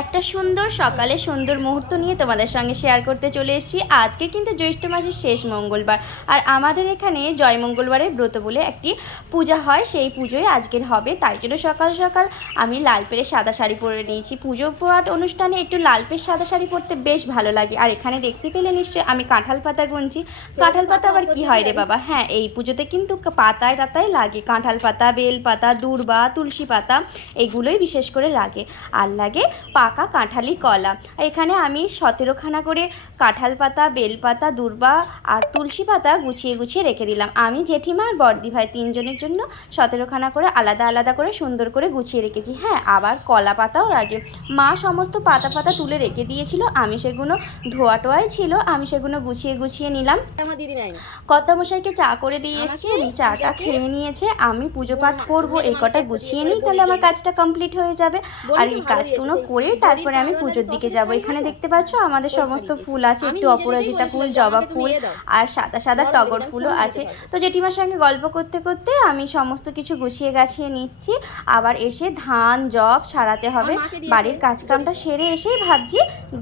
একটা সুন্দর সকালে সুন্দর মুহূর্ত নিয়ে তোমাদের সঙ্গে শেয়ার করতে চলে এসেছি। আজকে কিন্তু জ্যৈষ্ঠ মাসের শেষ মঙ্গলবার, আর আমাদের এখানে জয় মঙ্গলবারের ব্রত বলে একটি পূজা হয়, সেই পুজোই আজকের হবে। তাই জন্য সকাল সকাল আমি লাল পেরে সাদা শাড়ি পরে নিয়েছি। পুজো পাঠ অনুষ্ঠানে একটু লাল পেরে সাদা শাড়ি পরতে বেশ ভালো লাগে। আর এখানে দেখতে পেলে নিশ্চয়ই আমি কাঁঠাল পাতা গুনছি। কাঁঠাল পাতা আবার কি হয় রে বাবা? হ্যাঁ, এই পুজোতে কিন্তু পাতায় টাতায় লাগে, কাঁঠাল পাতা, বেল পাতা, দূর্বা, তুলসী পাতা, এইগুলোই বিশেষ করে লাগে। আর লাগে পাকা কাঁঠালি কলা। এখানে আমি 17খানা করে কাঁঠাল পাতা, বেলপাতা, দূর্বা আর তুলসী পাতা গুছিয়ে গুছিয়ে রেখে দিলাম। আমি, জেঠিমা আর বড়দি ভাই তিনজনের জন্য 17খানা করে আলাদা আলাদা করে সুন্দর করে গুছিয়ে রেখেছি। হ্যাঁ, আবার কলা পাতাও লাগে। মা সমস্ত পাতা পাতা তুলে রেখে দিয়েছিল, আমি সেগুলো ধোয়া টোয়াই ছিল, আমি সেগুলো গুছিয়ে গুছিয়ে নিলাম। আমার দিদি নাই, কর্তামশাইকে চা করে দিয়ে এসেছি, আমি চাটা খেয়ে নিয়েছে। আমি পুজো পাঠ করবো, এই কটাই গুছিয়ে নিই, তাহলে আমার কাজটা কমপ্লিট হয়ে যাবে। আর এই কাজগুলো করে তারপরে আমি পুজোর দিকে যাব। এখানে দেখতে পাচ্ছ আমাদের সমস্ত ফুল আছে, একটু অপরাজিতা ফুল, জবা ফুল আর সাদা সাদা টগর ফুলও আছে। তো জেঠিমার সঙ্গে গল্প করতে করতে আমি সমস্ত কিছু গুছিয়ে গাছিয়ে নিচ্ছি। আবার এসে ধান জব সারাতে হবে, বাড়ির কাজকামটা সেরে এসেই ভাবছি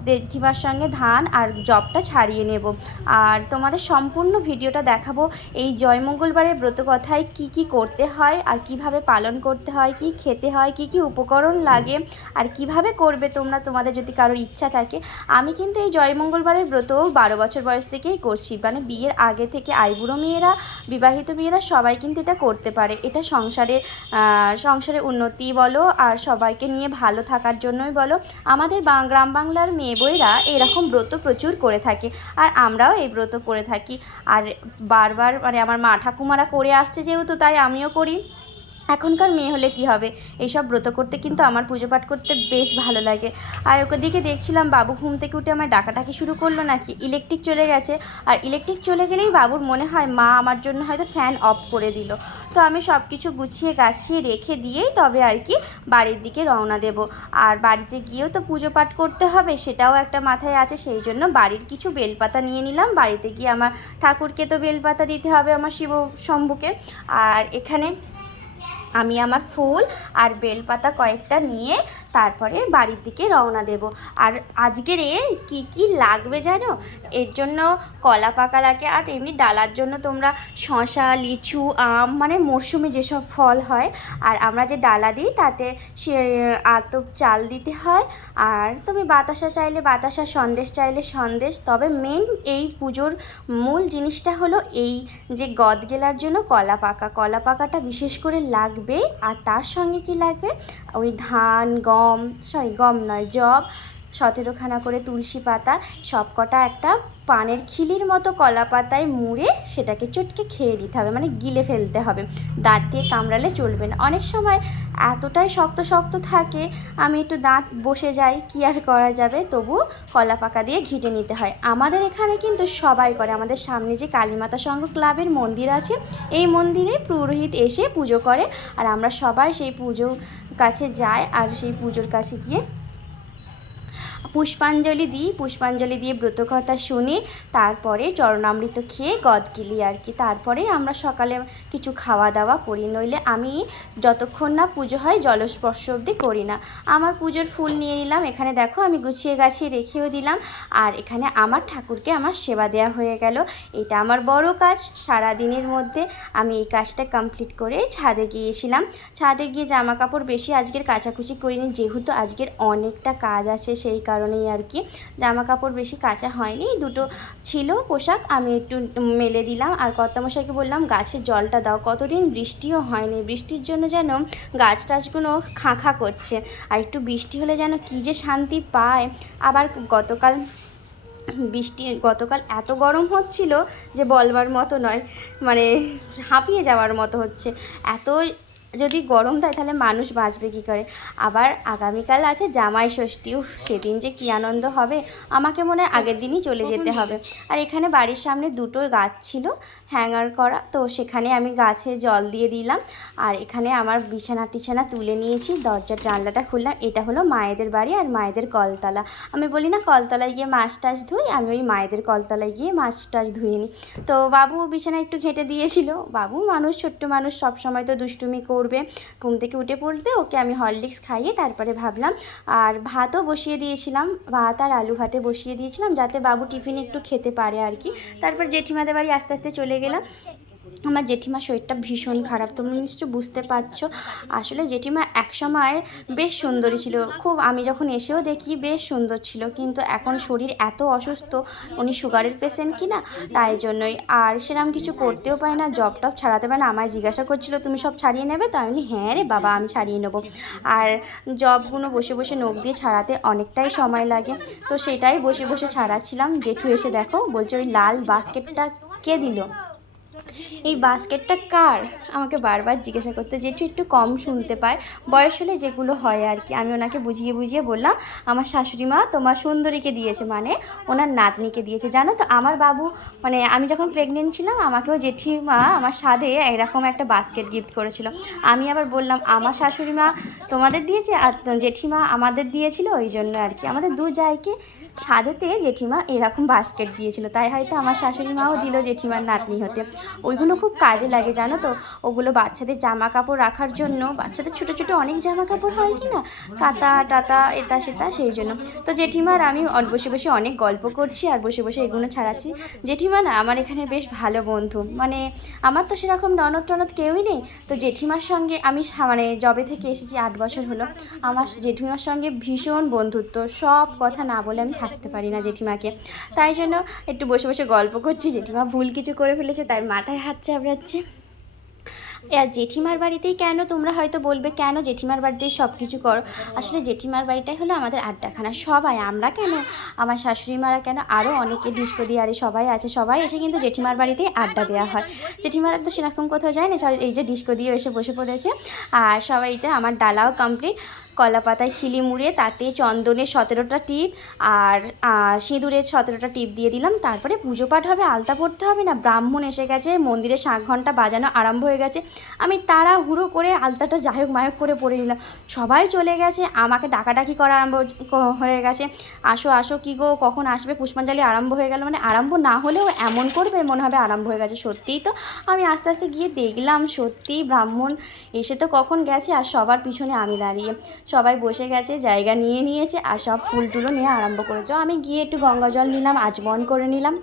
জেঠিমার সঙ্গে ধান আর জবটা ছাড়িয়ে নেব। আর তোমাদের সম্পূর্ণ ভিডিওটা দেখাবো এই জয় মঙ্গলবারের ব্রত কথায় কি কি করতে হয় আর কিভাবে পালন করতে হয়, কি খেতে হয়, কি কি উপকরণ লাগে আর কিভাবে করবে তোমরা, তোমাদের যদি কারোর ইচ্ছা থাকে। আমি কিন্তু এই জয় মঙ্গলবারের ব্রত 12 বছর বয়স থেকেই করছি, মানে বিয়ের আগে থেকে। আইবুড়ো মেয়েরা, বিবাহিত মেয়েরা সবাই কিন্তু এটা করতে পারে। এটা সংসারে উন্নতি বলো আর সবাইকে নিয়ে ভালো থাকার জন্যই বলো, আমাদের গ্রাম বাংলার মেয়ে বইরা এরকম ব্রত প্রচুর করে থাকে, আর আমরাও এই ব্রত করে থাকি। আর বারবার মানে আমার মা ঠাকুমারা করে আসছে যেহেতু, তাই আমিও করি। এখনকার মেয়ে হলে কি হবে, এইসব ব্রত করতে কিন্তু আমার পুজো পাঠ করতে বেশ ভালো লাগে। আর ওদিকে দেখছিলাম বাবু ঘুম থেকে উঠে আমার ডাকাটাকি শুরু করলো নাকি। ইলেকট্রিক চলে গেছে, আর ইলেকট্রিক চলে গেলেই বাবুর মনে হয় মা আমার জন্য হয়তো ফ্যান অফ করে দিল। তো আমি সব কিছু গুছিয়ে গাছিয়ে রেখে দিয়েই তবে আর কি বাড়ির দিকে রওনা দেব। আর বাড়িতে গিয়েও তো পুজো পাঠ করতে হবে, সেটাও একটা মাথায় আছে। সেই জন্য বাড়ির কিছু বেলপাতা নিয়ে নিলাম। বাড়িতে গিয়ে আমার ঠাকুরকে তো বেলপাতা দিতে হবে, আমার শিব শম্ভুকে। আর এখানে আমি আমার ফুল আর বেলপাতা কয়েকটা নিয়ে তারপরে বাড়ির দিকে রওনা দেব। আর আজকের কি কি লাগবে জানো? এর জন্য কলা পাকা লাগে, আর এমনি ডালার জন্য তোমরা শসা, লিচু, আম, মানে মরশুমে যেসব ফল হয়। আর আমরা যে ডালা দিই তাতে সে আতপ চাল দিতে হয়। আর তুমি বাতাসা চাইলে বাতাসা, সন্দেশ চাইলে সন্দেশ। তবে মেন এই পুজোর মূল জিনিসটা হলো এই যে গদ গেলার জন্য কলা পাকা। কলা পাকাটা বিশেষ করে লাগবে। আর তার সঙ্গে কি লাগবে, ওই ধান, গম নয়, জব, 17খানা করে তুলসী পাতা, সবকটা একটা পানের খিলির মতো কলা পাতায় মুড়ে সেটাকে চটকে খেয়ে দিতে হবে, মানে গিলে ফেলতে হবে, দাঁত দিয়ে কামড়ালে চলবে না। অনেক সময় এতটাই শক্ত শক্ত থাকে, আমি একটু দাঁত বসে যাই, কি আর করা যাবে, তবু কলা পাকা দিয়ে ঘিটে নিতে হয়। আমাদের এখানে কিন্তু সবাই করে। আমাদের সামনে যে কালীমাতা সংঘ ক্লাবের মন্দির আছে, এই মন্দিরে পুরোহিত এসে পুজো করে, আর আমরা সবাই সেই পুজোর কাছে যাই। আর সেই পুজোর কাছে গিয়ে পুষ্পাঞ্জলি দিয়ে ব্রতকথা শুনি, তারপরে চরণামৃত খেয়ে গদগিলি আর কি। তারপরে আমরা সকালে কিছু খাওয়া দাওয়া করি, নইলে আমি যতক্ষণ না পুজো হয় জলস্পর্শ অবধি করি না। আমার পুজোর ফুল নিয়ে নিলাম, এখানে দেখো আমি গুছিয়ে গাছিয়ে রেখেও দিলাম। আর এখানে আমার ঠাকুরকে আমার সেবা দেওয়া হয়ে গেল। এটা আমার বড় কাজ সারা দিনের মধ্যে। আমি এই কাজটা কমপ্লিট করে ছাদে গিয়েছিলাম। ছাদে গিয়ে জামা কাপড় বেশি আজকের কাচাকুচি করিনি, যেহেতু আজকের অনেকটা কাজ আছে, সেই কারণেই আর কি জামা কাপড় বেশি কাচা হয়নি। দুটো ছিল পোশাক, আমি একটু মেলে দিলাম। আর কর্তামশাইকে বললাম গাছের জলটা দাও, কতদিন বৃষ্টিও হয়নি, বৃষ্টির জন্য যেন গাছ টাছগুলো খাঁ করছে। আর একটু বৃষ্টি হলে যেন কী যে শান্তি পায়। আবার গতকাল এত গরম হচ্ছিল যে বলবার মতো নয়, মানে হাঁপিয়ে যাওয়ার মতো হচ্ছে। এত যদি গরম দেয় তাহলে মানুষ বাঁচবে কী করে। আবার আগামীকাল আছে জামাই ষষ্ঠীও, সেদিন যে কী আনন্দ হবে, আমাকে মনে হয় আগের দিনই চলে যেতে হবে। আর এখানে বাড়ির সামনে দুটো গাছ ছিল হ্যাঙ্গার করা, তো সেখানে আমি গাছে জল দিয়ে দিলাম। আর এখানে আমার বিছানা তুলে নিয়েছি, দরজার জানলাটা খুললাম। এটা হলো মায়েদের বাড়ি আর মায়েদের কলতলা। আমি বলি না কলতলায় গিয়ে মাছ টাছ ধুই, আমি ওই মায়েদের কলতলায় গিয়ে মাছ টাছ ধুয়ে নিই। তো বাবু বিছানা একটু ঘেঁটে দিয়েছিল। বাবু মানুষ, ছোট্ট মানুষ, সব সময় তো দুষ্টুমি করবে, পড়বে। ঘুম থেকে উঠে পড়তে ওকে আমি হরলিক্স খাইয়ে তারপরে ভাবলাম, আর ভাতও বসিয়ে দিয়েছিলাম, ভাত আর আলু ভাতে বসিয়ে দিয়েছিলাম যাতে বাবু টিফিনে একটু খেতে পারে আর কি। তারপর জেঠিমাদের বাড়ি আস্তে আস্তে চলে গেলাম। আমার জেঠিমার শরীরটা ভীষণ খারাপ, তোমরা নিশ্চয় বুঝতে পারছো। আসলে জেঠিমা একসময় বেশ সুন্দরী ছিল, খুব, আমি যখন এসেও দেখি বেশ সুন্দর ছিল, কিন্তু এখন শরীর এত অসুস্থ, উনি সুগারের পেশেন্ট কি না, তাই জন্যই। আর সেরকম কিছু করতেও পারে না, জব টব ছাড়াতে পারে না। আমায় জিজ্ঞাসা করছিল তুমি সব ছাড়িয়ে নেবে তো, আমি বলি হ্যাঁ রে বাবা আমি ছাড়িয়ে নেবো। আর জবগুলো বসে বসে নখ দিয়ে ছাড়াতে অনেকটাই সময় লাগে, তো সেটাই বসে বসে ছাড়াচ্ছিলাম। জেঠু এসে দেখো বলছে ওই লাল বাস্কেটটা কে দিল, এই বাস্কেটটা কার, আমাকে বারবার জিজ্ঞাসা করতে। যেটু একটু কম শুনতে পায়, বয়স হলে যেগুলো হয় আর কি। আমি ওনাকে বুঝিয়ে বুঝিয়ে বললাম আমার শাশুড়ি মা তোমার সুন্দরীকে দিয়েছে, মানে ওনার নাতনিকে দিয়েছে। জানো তো আমার বাবু, মানে আমি যখন প্রেগনেন্ট ছিলাম আমাকেও জেঠিমা আমার সাদে এরকম একটা বাস্কেট গিফট করেছিল। আমি আবার বললাম আমার শাশুড়ি মা তোমাদের দিয়েছে আর জেঠিমা আমাদের দিয়েছিল, ওই জন্য আর কি আমাদের দু জায়কে সাদেতে জেঠিমা এরকম বাস্কেট দিয়েছিল, তাই হয়তো আমার শাশুড়ি মাও দিল জেঠিমার নাতনি হতে। ওইগুলো খুব কাজে লাগে জানো তো, ওগুলো বাচ্চাদের জামা কাপড় রাখার জন্য, বাচ্চাদের ছোটো ছোটো অনেক জামা কাপড় হয় কি না, কাঁথা টাতা এটা সেটা, সেই জন্য। তো জেঠিমার আমি বসে বসে অনেক গল্প করছি আর বসে বসে এগুলো ছাড়াচ্ছি। জেঠিমা না আমার এখানে বেশ ভালো বন্ধু, মানে আমার তো সেরকম ননদ টনদ কেউই নেই, তো জেঠিমার সঙ্গে আমি মানে জবে থেকে এসেছি 8 বছর হলো, আমার জেঠিমার সঙ্গে ভীষণ বন্ধুত্ব, সব কথা না বলে আমি থাকতে পারি না জেঠিমাকে, তাই জন্য একটু বসে বসে গল্প করছি। জেঠিমা ভুল কিছু করে ফেলেছে তাই মাথায় হাত চাপড়াচ্ছে। আর জেঠিমার বাড়িতেই কেন, তোমরা হয়তো বলবে কেন জেঠিমার বাড়িতেই সব কিছু করো, আসলে জেঠিমার বাড়িটাই হলো আমাদের আড্ডাখানা। সবাই, আমরা কেন, আমার শাশুড়ি মারা কেন, আরও অনেকে ডিস্কো দিয়ে আরে সবাই আছে, সবাই এসে কিন্তু জেঠিমার বাড়িতেই আড্ডা দেওয়া হয়। জেঠিমারা তো সেরকম কোথাও যায় না, এই যে ডিস্কো দিয়ে এসে বসে পড়েছে। আর সবাই, এটা আমার ডালাও কমপ্লিট, কলা পাতায় খিলি মুড়ে তাতে চন্দনের 17টা টিপ আর সিঁদুরের 17টা টিপ দিয়ে দিলাম। তারপরে পুজো পাঠ হবে, আলতা পড়তে হবে না, ব্রাহ্মণ এসে গেছে, মন্দিরে শাঁখ ঘণ্টা বাজানো আরম্ভ হয়ে গেছে। আমি তাড়াহুড়ো করে আলতাটা যায়ক মায়ক করে পরে নিলাম। সবাই চলে গেছে, আমাকে ডাকাডাকি করা আরম্ভ হয়ে গেছে, আসো আসো কী গো কখন আসবে, পুষ্পাঞ্জলি আরম্ভ হয়ে গেল, মানে আরম্ভ না হলেও এমন করবে মনে হবে আরম্ভ হয়ে গেছে। সত্যিই তো আমি আস্তে আস্তে গিয়ে দেখলাম সত্যিই ব্রাহ্মণ এসে তো কখন গেছে, আর সবার পিছনে আমি দাঁড়িয়ে, সবাই বসে গেছে, জায়গা নিয়ে নিয়েছে আর সব ফুল টুলো নিয়ে আরম্ভ করেছে। আমি গিয়ে একটু গঙ্গা জল নিলাম, আচমন করে নিলাম,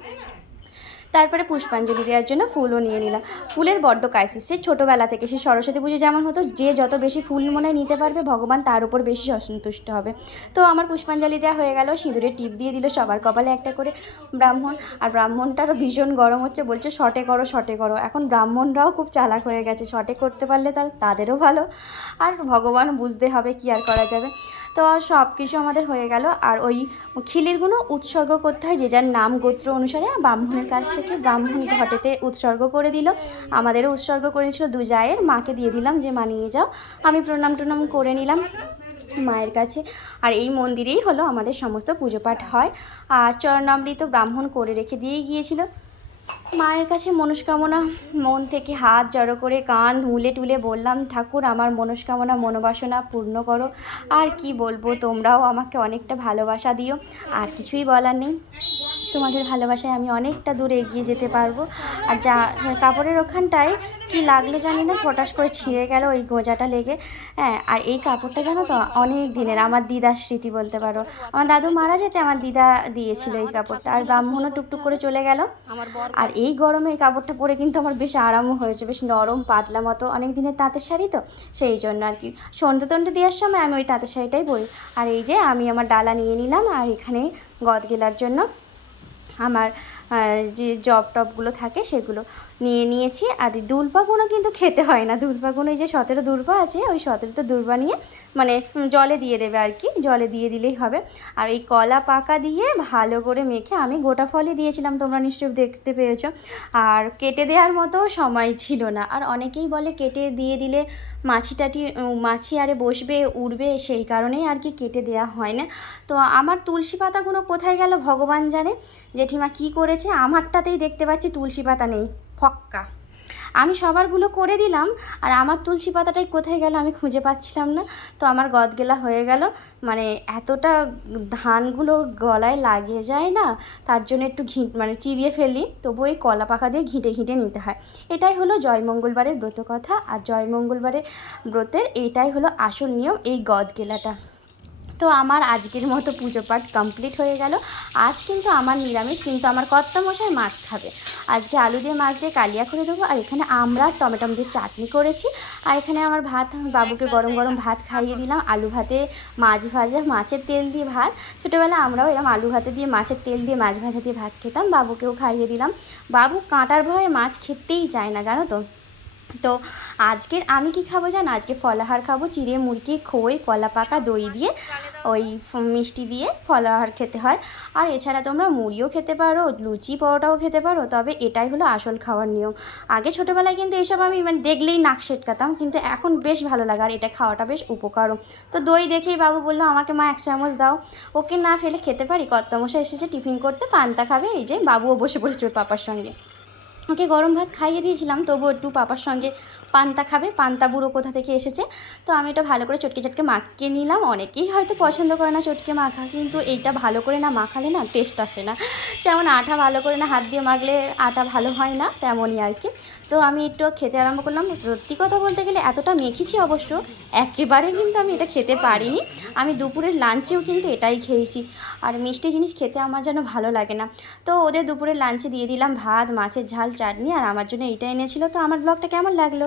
তারপরে পুষ্পাঞ্জলি দেওয়ার জন্য ফুলও নিয়ে নিলাম। ফুলের বড্ড ক্রাইসিস, সে ছোটোবেলা থেকে, সে সরস্বতী পুজো যেমন হতো, যে যত বেশি ফুল মনে নিতে পারবে ভগবান তার উপর বেশি সন্তুষ্ট হবে। তো আমার পুষ্পাঞ্জলি দেওয়া হয়ে গেল, সিঁদুরের টিপ দিয়ে দিল সবার কপালে একটা করে ব্রাহ্মণ। আর ব্রাহ্মণটারও ভীষণ গরম হচ্ছে, বলছে শটে করো শটে করো। এখন ব্রাহ্মণরাও খুব চালাক হয়ে গেছে, শটে করতে পারলে তাদেরও ভালো, আর ভগবান বুঝতে হবে কি আর করা যাবে। তো সব কিছু আমাদের হয়ে গেল, আর ওই খিলিরগুলো উৎসর্গ করতে হয় যে যার নাম গোত্র অনুসারে, ব্রাহ্মণের কাছ থেকে ব্রাহ্মণ ঘটেতে উৎসর্গ করে দিল, আমাদেরও উৎসর্গ করেছিল, দু জায়ের মাকে দিয়ে দিলাম যে মা নিয়ে যাও। আমি প্রণাম টনাম করে নিলাম মায়ের কাছে। আর এই মন্দিরেই হলো আমাদের সমস্ত পুজো পাঠ হয়, আর চরণামৃত ব্রাহ্মণ করে রেখে দিয়েই গিয়েছিল। মায়ের কাছে মনস্কামনা মন থেকে হাত জড়ো করে কান ধুলে টুলে বললাম, ঠাকুর আমার মনস্কামনা মনোবাসনা পূর্ণ করো। আর কি বলবো, তোমরাও আমাকে অনেকটা ভালোবাসা দিও, আর কিছুই বলার নেই, তোমাদের ভালোবাসায় আমি অনেকটা দূরে এগিয়ে যেতে পারবো। আর যা কাপড়ের ওখানটায় কি লাগলো জানি না, ফটাস করে ছিঁড়ে গেল ওই গোজাটা লেগে। হ্যাঁ, আর এই কাপড়টা জানো তো অনেক দিনের, আমার দিদার স্মৃতি বলতে পারো, আমার দাদু মারা যেতে আমার দিদা দিয়েছিল এই কাপড়টা। আর ব্রাহ্মণও টুকটুক করে চলে গেল। আর এই গরমে এই কাপড়টা পরে কিন্তু আমার বেশ আরামও হয়েছে, বেশ নরম পাতলা মতো, অনেক দিনের তাঁতের শাড়ি তো সেই জন্য আর কি। সন্ধ্যে টন্ধ্যে দেওয়ার সময় আমি ওই তাঁতের শাড়িটাই পরি। আর এই যে আমি আমার ডালা নিয়ে নিলাম, আর এখানে গদ গেলার জন্য আমার যে জব টপগুলো থাকে সেগুলো নিয়ে নিয়েছি। আর দুলপাগুলো কিন্তু খেতে হয় না, দুলপাগুলো এই যে 17 দুর্বা আছে, ওই 17টা দুর্বা নিয়ে মানে জলে দিয়ে দেবে আর কি, জলে দিয়ে দিলেই হবে। আর এই কলা পাকা দিয়ে ভালো করে মেখে, আমি গোটা ফলই দিয়েছিলাম, তোমরা নিশ্চয়ই দেখতে পেয়েছো। আর কেটে দেওয়ার মতো সময় ছিল না, আর অনেকেই বলে কেটে দিয়ে দিলে মাছি আরে বসবে উড়বে, সেই কারণেই আর কি কেটে দেওয়া হয় না। তো আমার তুলসী পাতাগুলো কোথায় গেল ভগবান জানে, জেঠিমা কি করেছে, আমারটাতেই দেখতে পাচ্ছি তুলসী পাতা নেই, ফক্কা। আমি সবারগুলো করে দিলাম, আর আমার তুলসী পাতাটাই কোথায় গেল আমি খুঁজে পাচ্ছিলাম না। তো আমার গদগেলা হয়ে গেল, মানে এতটা ধানগুলো গলায় লাগিয়ে যায় না, তার জন্য একটু মানে চিবিয়ে ফেলি, তবু এই কলা পাকা দিয়ে ঘিঁটে ঘিঁটে নিতে হয়। এটাই হলো জয়মঙ্গলবারের ব্রত কথা, আর জয়মঙ্গলবারের ব্রতের এইটাই হলো আসল নিয়ম, এই গদগেলাটা। তো আমার আজকের মতো পুজো পাঠ কমপ্লিট হয়ে গেল। আজ কিন্তু আমার নিরামিষ, কিন্তু আমার কর্তামশাই মাছ খাবে। আজকে আলু দিয়ে মাছ দিয়ে কালিয়া করে দেবো, আর এখানে আমরা টমেটো দিয়ে চাটনি করেছি। আর এখানে আমার ভাত, বাবুকে গরম গরম ভাত খাইয়ে দিলাম, আলু ভাতে মাছ ভাজা, মাছের তেল দিয়ে ভাত। ছোটোবেলায় আমরাও এরকম আলু ভাতে দিয়ে মাছের তেল দিয়ে মাছ ভাজা দিয়ে ভাত খেতাম, বাবুকেও খাইয়ে দিলাম। বাবু কাঁটার ভয়ে মাছ খেতেই চায় না, জানো তো। তো আজকের আমি কি খাবো জানো, আজকে ফলাহার খাবো, চিড়ে মুরগি, খই, কলা পাকা, দই দিয়ে, ওই মিষ্টি দিয়ে ফলাহার খেতে হয়। আর এছাড়া তোমরা মুড়িও খেতে পারো, লুচি পরোটাও খেতে পারো, তবে এটাই হলো আসল খাওয়ার নিয়ম। আগে ছোটোবেলায় কিন্তু এসব আমি মানে দেখলেই নাক সেটকাতাম, কিন্তু এখন বেশ ভালো লাগে, আর এটা খাওয়াটা বেশ উপকারও। তো দই দেখেই বাবু বললো আমাকে মা 1 চামচ দাও। ওকে না ফেলে খেতে পারি, কর্তামশাই এসেছে টিফিন করতে, পান্তা খাবে, এই যে বাবুও বসে পড়েছে ওর পাপার সঙ্গে। ওকে গরম ভাত খাইয়ে দিয়েছিলাম, তবু একটু পাপার সঙ্গে পান্তা খাবে, পান্তা বুড়ো কোথা থেকে এসেছে। তো আমি এটা ভালো করে চটকে চটকে মাখিয়ে নিলাম। অনেকেই হয়তো পছন্দ করে না চটকে মাখা, কিন্তু এইটা ভালো করে না মাখালে না টেস্ট আসে না। যেমন আটা ভালো করে না হাত দিয়ে মাখলে আটা ভালো হয় না, তেমনই আর কি। তো আমি একটু খেতে আরম্ভ করলাম। সত্যি কথা বলতে গেলে এতটা মেখেছি অবশ্য, একেবারে কিন্তু আমি এটা খেতে পারিনি। আমি দুপুরের লাঞ্চেও কিন্তু এটাই খেয়েছি, আর মিষ্টি জিনিস খেতে আমার যেন ভালো লাগে না। তো ওদের দুপুরের লাঞ্চে দিয়ে দিলাম ভাত, মাছের ঝাল, চাটনি, আর আমার জন্য এইটা এনেছিল। তো আমার ব্লগটা কেমন লাগলো?